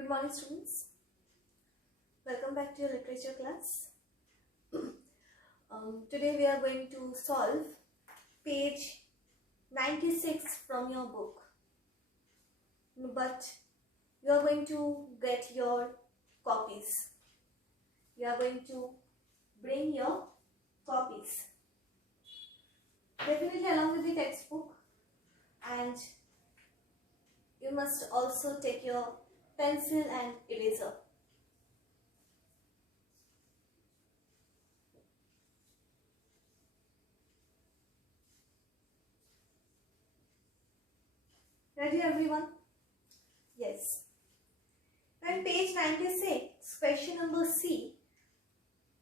Good morning, students. Welcome back to your literature class. Today we are going to solve page 96 from your book. But you are going to get your copies. You are going to bring your copies. Definitely along with the textbook, and you must also take your pencil and eraser. Ready, everyone? Yes. On page 96, question number C,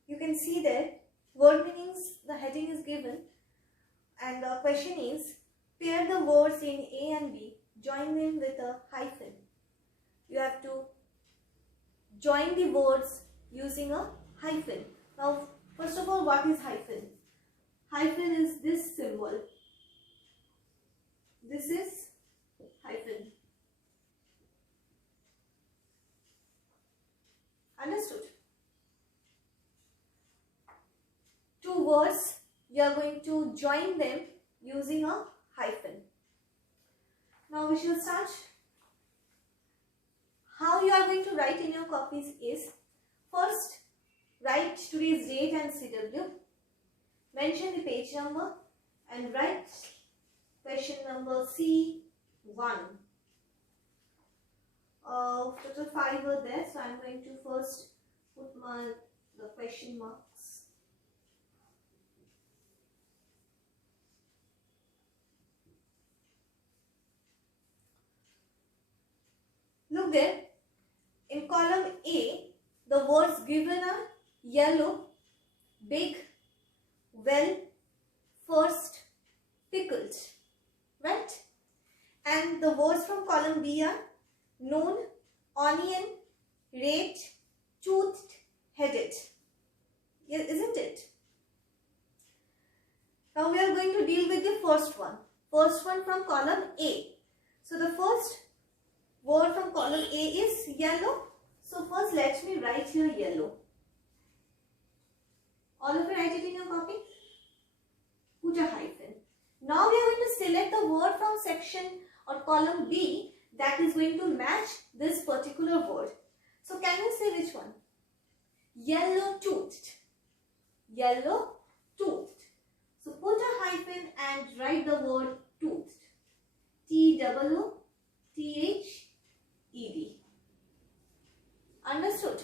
you can see that word meanings, the heading is given, and the question is, pair the words in A and B, join them with a hyphen. You have to join the words using a hyphen. Now, first of all, what is hyphen? Hyphen is this symbol. This is hyphen. Understood? Two words, you are going to join them using a hyphen. Now we shall start. How you are going to write in your copies is, first write today's date and CW, mention the page number and write question number C1. Total 5 were there, so I am going to first put the question marks. Look there, in column A, the words given are yellow, big, well, first, pickled, right? And the words from column B are known, onion, rate, toothed, headed. Yeah, isn't it? Now we are going to deal with the first one. First one from column A. So the first word from column A is yellow. So first let me write here yellow. All of you write it in your copy. Put a hyphen. Now we are going to select the word from section or column B that is going to match this particular word. So can you say which one? Yellow toothed. Yellow toothed. So put a hyphen and write the word toothed. T-O-O-T-H-E-D. Understood?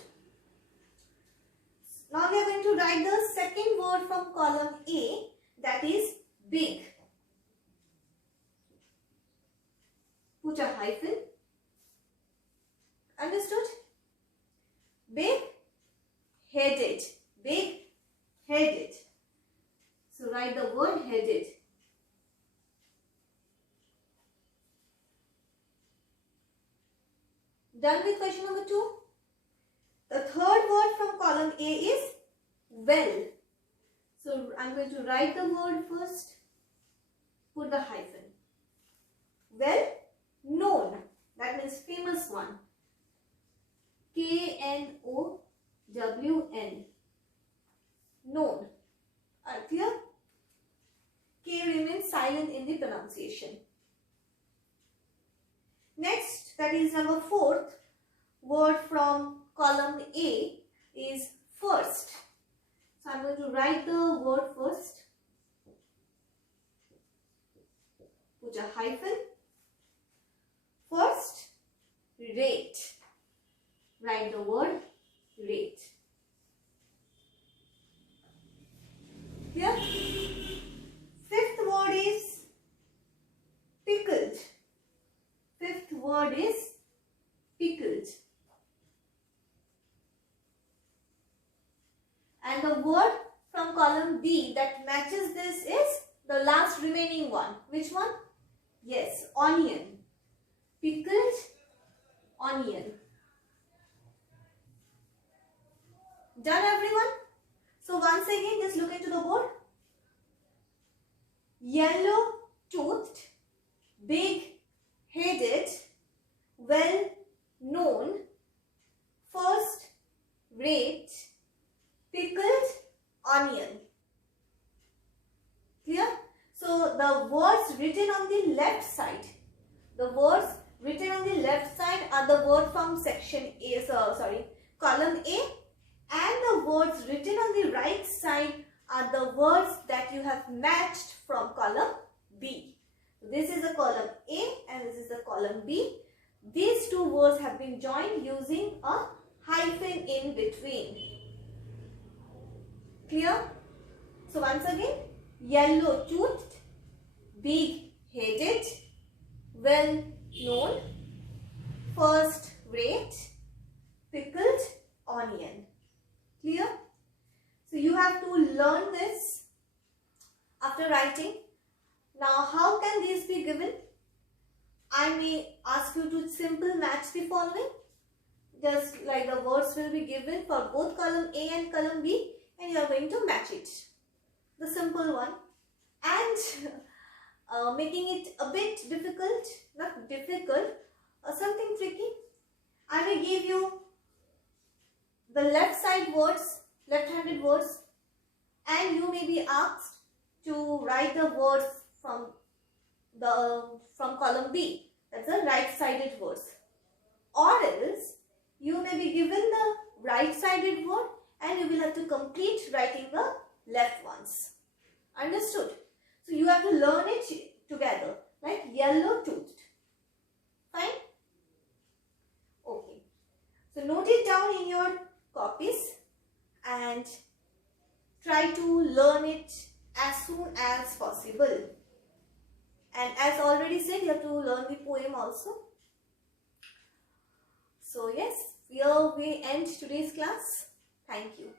Now we are going to write the second word from column A, that is big. Put a hyphen. Understood? Big headed. Big headed. So write the word headed. Done with question number 2. The third word from column A is well. So I am going to write the word first. Put the hyphen. Well, known. That means famous one. K-N-O-W-N. Known. Clear? K remains silent in the pronunciation. Next, that is number 4th word from column A is first. So I am going to write the word first. Put a hyphen. First, rate. Write the word rate. Here, 5th word is pickled. 5th word is pickled. And the word from column B that matches this is the last remaining one. Which one? Yes, onion. Pickled onion. Done, everyone? So once again, just look into the board. Yellow toothed, big headed, well known, word from section A, column A, and the words written on the right side are the words that you have matched from column B. This is the column A and this is the column B. These two words have been joined using a hyphen in between. Clear? So once again, yellow-toothed, big-headed, well-known, first-rate, pickled onion. Clear? So you have to learn this after writing. Now how can these be given? I may ask you to simple match the following. Just like the words will be given for both column A and column B, and you are going to match it. The simple one. And making it a bit difficult, not difficult, something tricky. I will give you the left side words, left-handed words, and you may be asked to write the words from column B. That's the right-sided words. Or else you may be given the right-sided word and you will have to complete writing the left ones. Understood? So you have to learn it together, like yellow-toothed. Fine? Okay. So note it down in your copies and try to learn it as soon as possible. And as already said, you have to learn the poem also. So yes, here we end today's class. Thank you.